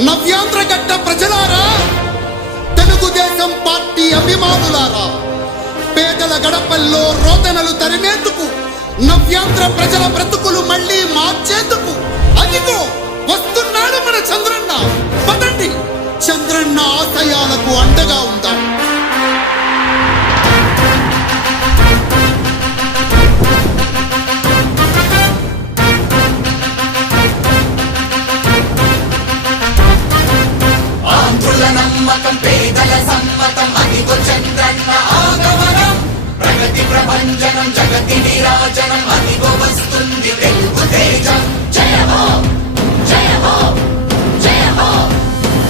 నవ్యాంధ్రగడ్డ ప్రజలారా, తెలుగుదేశం పార్టీ అభిమానులారా, పేదల గడపల్లో రోదనలు తరిమేందుకు, నవ్యాంధ్ర ప్రజల బ్రతుకులు మళ్లీ మార్చేందుకు అదిగో వస్తున్నాడు మన చంద్రన్న. పదండి, చంద్రన్న ఆశయాలకు అండగా ఉందాం. ఆంధ్రుల నమ్మకం, పేదల సమ్మతం, అదిగో చంద్రన్న ఆగమనం. ప్రగతి ప్రభంజనం, జగతి నీరాజనం, అదిగో వస్తుంది తెలుగు తేజం. జయ హో, జయ హో, జయ హో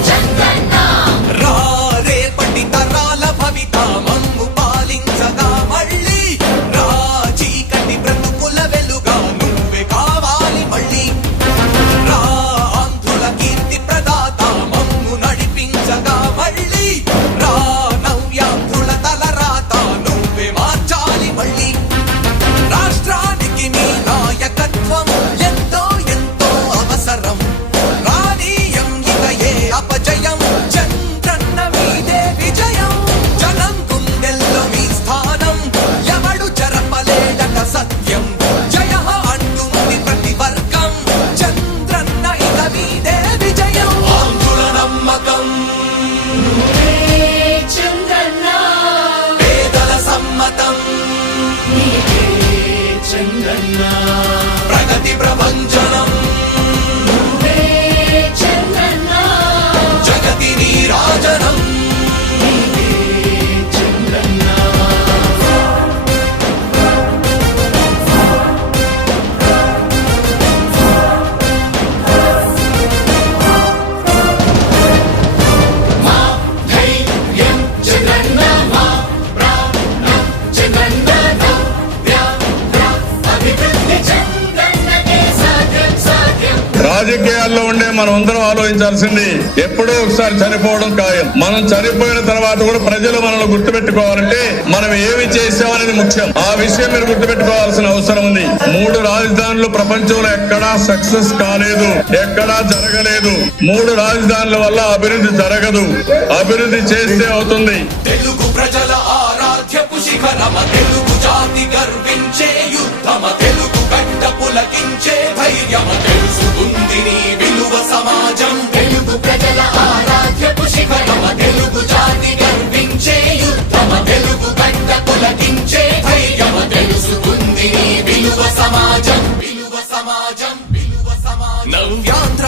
చంద్రన్న. రా రేపటి తరాల భవిత మమ్ము పాలించగా మళ్ళీ, రా చీకటి బ్రతుకుల వెలుగా నువ్వే కావాలి మళ్ళీ. రా ఆంధ్రుల కీర్తి ప్రదాత మమ్ము నడిపించగా మళ్ళీ, రా నవ్యాంధ్రుల తలరాత నువ్వే మార్చాలి మళ్ళీ. రాష్ట్రానికి నీ నాయకత్వం ఎంతో ఎంతో అవసరం. రానీయం ఇక ఏ అపజయం, చంద్రన్న మీదే విజయం. జనం గుండెల్లో మీ స్థానం, ఎవడు జరపలేడట సత్యం. జయ అంటుంది ప్రతి వర్గం, చంద్రన్న ఇక మీదే విజయం. ఆంధ్రుల నమ్మకం, చంద్రన్న పేదల సమ్మతం, చంద్రన్న ప్రగతి ప్రభంజనం, చంద్రన్న జగతి నీరాజనం. చంద్రన్న మా ధైర్యం చంద్రన్న, మా ప్రాణం చంద్రన్న, నవ్య అభివృద్ధి చంద్రన్నకే సాధ్యం సాధ్యం. రాజకీయాల్లో ఉండే మనం అందరం ఆలోచించాల్సింది, ఎప్పుడో ఒకసారి చనిపోవడం ఖాయం. మనం చనిపోయిన తర్వాత కూడా ప్రజలు మనల్ని గుర్తుపెట్టుకోవాలంటే మనం ఏమి చేసామనేది ముఖ్యం. ఆ విషయం మీరు గుర్తుపెట్టుకోవాల్సిన అవసరం ఉంది. 3 రాజధానులు ప్రపంచంలో ఎక్కడా సక్సెస్ కాలేదు, ఎక్కడా జరగలేదు. 3 రాజధానుల వల్ల అభివృద్ధి జరగదు, అభివృద్ధి చేస్తే అవుతుంది. తెలుగు ప్రజల ఆరాధ్యపు శిఖరమ, తెలుగు జాతి గర్వించే యుద్ధమ, తెలుగు గడ్డ పులకించే ధైర్యమ, తెలుసుకుంది నీ విలువ సమాజం. తెలుగు ప్రజల ఆరాధ్యపు శిఖరమ, తెలుగు జాతి గర్వించే యుద్ధమ, తెలుగు గడ్డ పులకించే ధైర్యమ, తెలుసుకుంది నీ విలువ సమాజం. విలువ సమాజం, విలువ సమాజం. నవ్యాంధ్ర